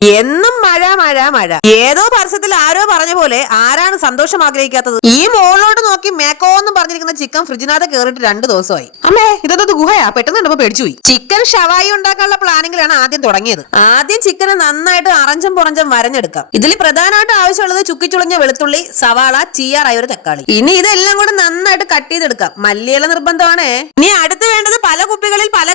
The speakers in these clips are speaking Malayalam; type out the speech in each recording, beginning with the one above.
എന്നും മഴ മഴ മഴ. ഏതോ പരസ്യത്തിൽ ആരോ പറഞ്ഞ പോലെ ആരാണ് സന്തോഷം ആഗ്രഹിക്കാത്തത്? ഈ മോളിലോട്ട് നോക്കി മേക്കോ എന്ന് പറഞ്ഞിരിക്കുന്ന ചിക്കൻ ഫ്രിഡ്ജിനകത്ത് കയറിയിട്ട് രണ്ട് ദിവസമായി. അമ്മേ ഇതൊന്നും ഗുഹയാ? പെട്ടെന്ന് കണ്ടപ്പോ പേടിച്ചു പോയി ചിക്കൻ ഷവായി ഉണ്ടാക്കാനുള്ള പ്ലാനിങ്ങിലാണ് ആദ്യം തുടങ്ങിയത്. ആദ്യം ചിക്കനെ നന്നായിട്ട് അറഞ്ചും പുറഞ്ചും വരഞ്ഞെടുക്കാം. ഇതിൽ പ്രധാനമായിട്ട് ആവശ്യമുള്ളത് ചുക്കിച്ചുളഞ്ഞ വെളുത്തുള്ളി സവാള ചീയാറായ ഒരു തക്കാളി. ഇനി ഇതെല്ലാം കൂടെ നന്നായിട്ട് കട്ട് ചെയ്തെടുക്കാം. മല്ലിയില നിർബന്ധമാണ്. ഇനി അടുത്ത് വേണ്ടത് പല കുപ്പികളിൽ പല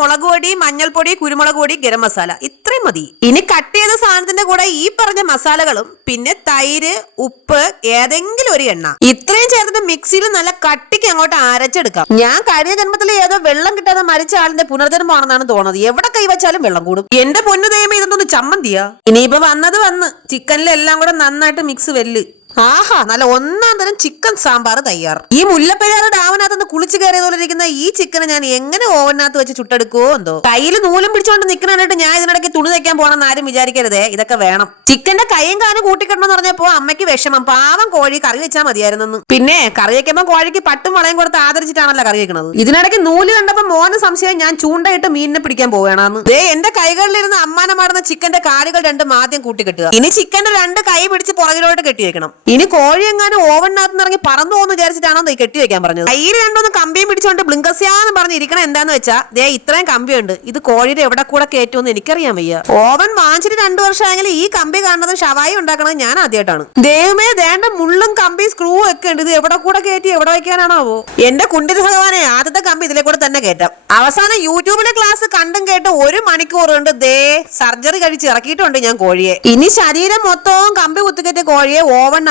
മുളക് പൊടി മഞ്ഞൾപ്പൊടി കുരുമുളക് പൊടി ഗരം മസാല. ഇത്രയും മതി. ഇനി കട്ട് ചെയ്ത സാധനത്തിന്റെ കൂടെ ഈ പറഞ്ഞ മസാലകളും പിന്നെ തൈര് ഉപ്പ് ഏതെങ്കിലും ഒരു എണ്ണ. ഇത്രയും ചേർത്തിട്ട് മിക്സിയിൽ നല്ല കട്ടിക്ക് അങ്ങോട്ട് അരച്ചെടുക്കാം. ഞാൻ കഴിഞ്ഞ ജന്മത്തിൽ ഏതോ വെള്ളം കിട്ടാതെ മരിച്ച ആളിന്റെ പുനർജന്മമാണെന്നാണ് തോന്നുന്നത്. എവിടെ കൈവച്ചാലും വെള്ളം കൂടും. എന്റെ പൊന്നു ദൈവം ഇതൊന്നും ചമ്മന്തിയാ? ഇനിയിപ്പോ വന്നത് വന്ന്. ചിക്കനിലെല്ലാം കൂടെ നന്നായിട്ട് മിക്സ് വെല്ല്. ആഹാ നല്ല ഒന്നാം തരം ചിക്കൻ സാമ്പാർ തയ്യാർ. ഈ മുല്ലപ്പെരിയാറ് ഡാമിനകത്ത് നിന്ന് കുളിച്ചു കയറിയതുപോലെ ഇരിക്കുന്ന ഈ ചിക്കനെ ഞാൻ എങ്ങനെ ഓവനകത്ത് വെച്ച് ചുട്ടെടുക്കുവോ എന്തോ? കയ്യിൽ നൂലും പിടിച്ചുകൊണ്ട് നിൽക്കണായിട്ട് ഞാൻ ഇതിനിടയ്ക്ക് തുണി തയ്ക്കാൻ പോകണമെന്ന് ആരും വിചാരിക്കരുതേ. ഇതൊക്കെ വേണം. ചിക്കന്റെ കൈയും കാലും കൂട്ടിക്കിടണമെന്ന് പറഞ്ഞപ്പോ അമ്മയ്ക്ക് വിഷമം. പാവം കോഴി കറി വെച്ചാൽ മതിയായിരുന്നു പിന്നെ കറി വെക്കുമ്പോ കോഴിക്ക് പട്ടും വളയും കൊടുത്ത് ആദരിച്ചിട്ടാണല്ലോ കറി വെക്കണത്. ഇതിനിടയ്ക്ക് നൂൽ കണ്ടപ്പോ മോന് സംശയം ഞാൻ ചൂണ്ടയിട്ട് മീനിനെ പിടിക്കാൻ പോവുകയാണെന്ന്. ദേ എന്റെ കൈകളിലിരുന്ന് അമ്മാനമാടുന്ന ചിക്കന്റെ കാലുകൾ രണ്ടും ആദ്യം കൂട്ടിക്കെട്ടുക. ഇനി ചിക്കന്റെ രണ്ട് കൈ പിടിച്ച് പുറകിലോട്ട് കെട്ടി വെക്കണം ഇനി കോഴി എങ്ങാനും ഓവണിനകത്ത് ഇറങ്ങി പറന്നു പോകുന്നു വിചാരിച്ചിട്ടാണോ നീ കെട്ടി വെക്കാൻ പറഞ്ഞത്? കയ്യിൽ രണ്ടൊന്ന് കമ്പിയും പിടിച്ചോണ്ട് ബ്ലിങ്കസ്യാന്ന് പറഞ്ഞ് ഇരിക്കണം എന്താന്ന് വെച്ചാ ദേ ഇത്രയും കമ്പിയുണ്ട്. ഇത് കോഴിയുടെ എവിടെ കൂടെ കയറ്റുമെന്ന് എനിക്കറിയാൻ വയ്യ. ഓവൻ വാങ്ങിച്ചിട്ട് രണ്ടു വർഷമായെങ്കിൽ ഈ കമ്പി കാണുന്നത് ഷവായി ഉണ്ടാക്കണത് ഞാൻ ആദ്യമായിട്ടാണ് ദൈവമേ ദേണ്ട മുള്ളും കമ്പി സ്ക്രൂ ഒക്കെ ഉണ്ട്. ഇത് എവിടെ കൂടെ കയറ്റി എവിടെ വെക്കാനാണാവോ? എന്റെ കുണ്ടിത ഭഗവാനെ ആദ്യത്തെ കമ്പി ഇതിലെ കൂടെ തന്നെ കയറ്റാം അവസാനം യൂട്യൂബിലെ ക്ലാസ് കണ്ടും കേട്ട് ഒരു മണിക്കൂർ കൊണ്ട് ദേ സർജറി കഴിച്ച് ഇറക്കിയിട്ടുണ്ട് ഞാൻ കോഴിയെ. ഇനി ശരീരം മൊത്തവും കമ്പി കുത്തിക്കറ്റിയ കോഴിയെ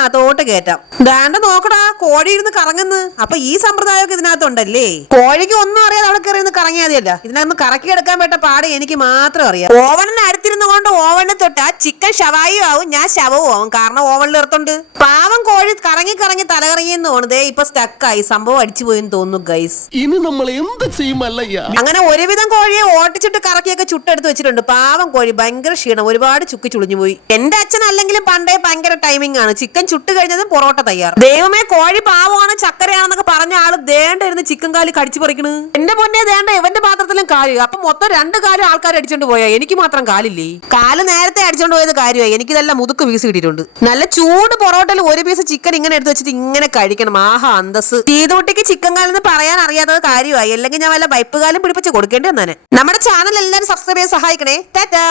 ഓവണിനകത്തോട്ട് കയറ്റാം. ദാണ്ട നോക്കടാ കോഴി ഇരുന്ന് കറങ്ങുന്നു. അപ്പൊ ഈ സമ്പ്രദായമൊക്കെ ഇതിനകത്തുണ്ടല്ലേ? കോഴിക്ക് ഒന്നും അറിയാതെ അവിടെ കയറി ഇരുന്ന് കറങ്ങിയാൽ മതിയല്ല. ഇതിനകത്ത് കറക്കി എടുക്കാൻ പറ്റ പാട് എനിക്ക് മാത്രം അറിയാം. ഓവണിന് അടുത്തിരുന്നു കൊണ്ട് ഓവണിനെ തൊട്ടാ ചിക്കൻ ഷവായും ആവും ഞാൻ ശവവും ആവും. കാരണം ഓവണിൽ ഇറത്തുണ്ട് പാവം കോഴി കറങ്ങി കറങ്ങി തലകറങ്ങിയെന്ന് തോന്നുന്നത് ഇപ്പൊ സ്റ്റക്കായി സംഭവം അടിച്ചു പോയെന്ന് തോന്നുന്നു ഗൈസ് ഇനി നമ്മൾ എന്ത് ചെയ്യുമല്ലയ്യ? അങ്ങനെ ഒരുവിധം കോഴിയെ ഓട്ടിച്ചിട്ട് കറക്കിയൊക്കെ ചുട്ടെടുത്ത് വെച്ചിട്ടുണ്ട്. പാവം കോഴി ഭയങ്കര ക്ഷീണം. ഒരുപാട് ചുക്കി ചുളിഞ്ഞു പോയി. എന്റെ അച്ഛൻ അല്ലെങ്കിലും പണ്ടേ ഭയങ്കര ടൈമിംഗ് ആണ്. ചിക്കൻ ചുട്ട് കഴിഞ്ഞതും പൊറോട്ട തയ്യാർ ദൈവമേ കോഴി പാവമാണ് ചക്കരയാണെന്നൊക്കെ പറഞ്ഞ ആൾ ദേണ്ട ഇരുന്ന് ചിക്കൻ കാൽ കടിച്ചു പറിക്കണ്. എന്റെ പൊന്നെ ദേണ്ട ഇവന്റെ പാത്രത്തിലും കാൽ. അപ്പൊ മൊത്തം രണ്ട് കാലും ആൾക്കാർ അടിച്ചോണ്ട് പോയാ. എനിക്ക് മാത്രം കാലില്ലേ? കാൽ നേരത്തെ അടിച്ചോണ്ട് പോയത് കാര്യമായി. എനിക്കിതെല്ലാം മുതുക്ക് വീസ് കിട്ടിയിട്ടുണ്ട് നല്ല ചൂട് പൊറോട്ടയിൽ ഒരു പീസ് ചിക്കൻ ഇങ്ങനെ എടുത്ത് വെച്ചിട്ട് ഇങ്ങനെ കഴിക്കണം. ആഹാ അന്തസ് തീതുകുട്ടിക്ക് ചിക്കൻ കാലെന്ന് പറയാൻ അറിയാത്തത് കാര്യമായി. അല്ലെങ്കിൽ ഞാൻ വല്ല വൈപ്പ് കാലം പിടിപ്പിച്ച് കൊടുക്കേണ്ടി വന്നേനെ. നമ്മുടെ ചാനൽ എല്ലാവരും സബ്സ്ക്രൈബ് ചെയ്യാൻ സഹായിക്കണേ. ടാറ്റാ.